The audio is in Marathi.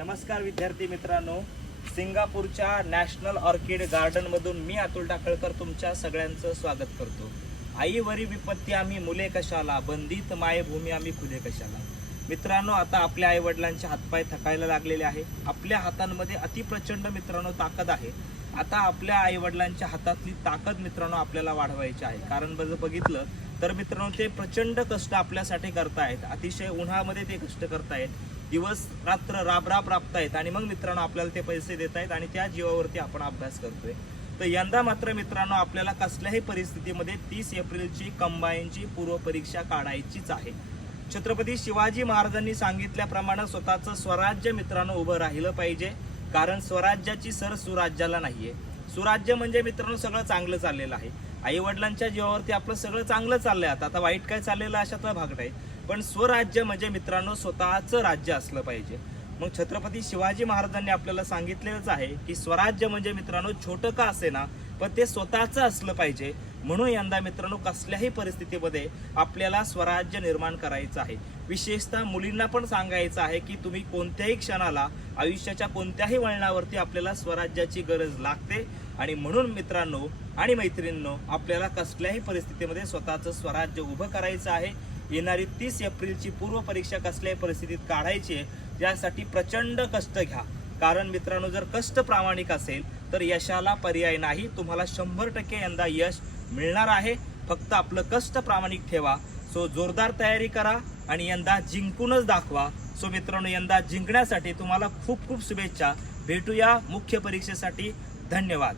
नमस्कार विद्यार्थी मित्रांनो. सिंगापूरच्या नॅशनल ऑर्किड गार्डनमधून मी अतुल टाकळकर तुमच्या सगळ्यांचं स्वागत करतो. आईवरी विपत्ती आम्ही मुले कशाला? बंदित मायभूमी आम्ही खुले कशाला? मित्रांनो आता आपल्या आईवडिलांचे हातपाय थकायला लागलेले आहे. आपल्या हातांमध्ये अतिप्रचंड मित्रांनो ताकद आहे. आता आपल्या आईवडिलांच्या हातातली ताकद मित्रांनो आपल्याला वाढवायची आहे. कारण जर बघितलं तर मित्रांनो ते प्रचंड कष्ट आपल्यासाठी करतायत. अतिशय उन्हामध्ये ते कष्ट करतायत. दिवस रात्र राब राब राबतायत. आणि मग मित्रांनो आपल्याला ते पैसे देत आहेत आणि त्या जीवावरती आपण अभ्यास करतोय. तर यंदा मात्र मित्रांनो आपल्याला कसल्याही परिस्थितीमध्ये तीस एप्रिलची कंबाईनची पूर्वपरीक्षा काढायचीच आहे. छत्रपती शिवाजी महाराजांनी सांगितल्याप्रमाणे स्वतःचं स्वराज्य मित्रांनो उभं राहिलं पाहिजे. कारण स्वराज्याची सर सुराज्याला नाहीये. सुराज्य म्हणजे मित्रांनो सगळं चांगलं चाललेलं आहे. आई वडिलांच्या जीवावरती आपलं सगळं चांगलं चाललंय आता. आता वाईट काय चाललेलं अशा अशातला भाग नाही. पण स्वराज्य म्हणजे मित्रांनो स्वतःचं राज्य असलं पाहिजे. मग छत्रपती शिवाजी महाराजांनी आपल्याला सांगितलेलंच आहे की स्वराज्य म्हणजे मित्रांनो छोटं का असेना पण ते स्वतःचं असलं पाहिजे. म्हणून यंदा मित्रांनो कसल्याही परिस्थितीमध्ये आपल्याला स्वराज्य निर्माण करायचं आहे. विशेषतः मुलींना पण सांगायचं आहे की तुम्ही कोणत्याही क्षणाला आयुष्याच्या कोणत्याही वळणावरती आपल्याला स्वराज्याची गरज लागते. आणि म्हणून मित्रांनो आणि मैत्रिणींनो आपल्याला कसल्याही परिस्थितीमध्ये स्वतःचं स्वराज्य उभं करायचं आहे. येणारी तीस एप्रिलची पूर्व परीक्षा कसल्याही परिस्थितीत काढायची आहे यासाठी प्रचंड कष्ट घ्या. कारण मित्रांनो जर कष्ट प्रामाणिक असेल तर यशाला पर्याय नाही. तुम्हाला शंभर टक्के यंदा यश मिळणार आहे. फक्त आपलं कष्ट प्रामाणिक ठेवा. सो जोरदार तयारी करा आणि यंदा जिंकूनच दाखवा. सो मित्रांनो यंदा जिंकण्यासाठी तुम्हाला खूप खूप शुभेच्छा. भेटूया मुख्य परीक्षेसाठी. धन्यवाद.